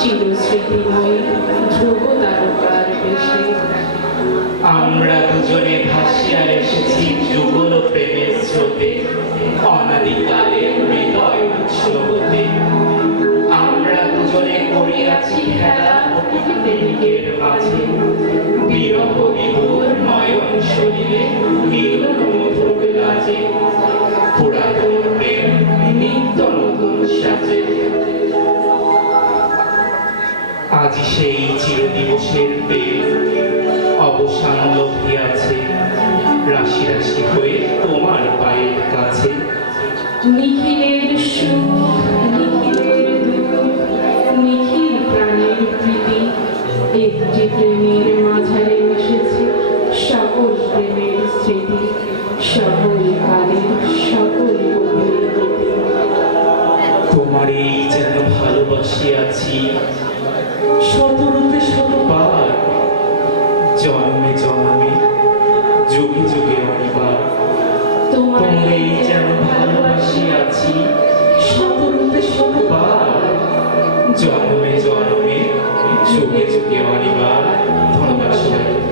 চিরস্মৃতিময়ী ধ্রুব তারকার বেশে। আমরা দুজনে ভাসিয়া এসেছি যুগল প্রেমের স্রোতে, অনাদিকালের হৃদয় উৎসবতে। আমরা দুজনে করিয়াছি খেলা অতীতের মাঝে, বিরহ বিভোর নয়ন শরীরে মিলন মধুর লাজে। পুরাতন প্রেম নিত্য নতুন সাজে। আজ সেই চিরদিবসের প্রেম অবসান লভিয়াছে, রাশি রাশি হয়ে তোমার পায়ের কাছে। নিখিলের সুখ নিখিলের দুঃখ, নিখিল প্রাণের প্রীতি, একটি প্রেমের মাঝারে বসেছে সকল প্রেমের স্মৃতি, সকল কালের সকল গভীর গতি। তোমার এই যেন ভালোবাসিয়াছি শতরূপে শতবার, জন্মে জন্মে যুগে যুগে অনিবার। তোমার এই যেন ভালোবাসিয়াছি শতরূপে শতবার, জন্মে জন্মে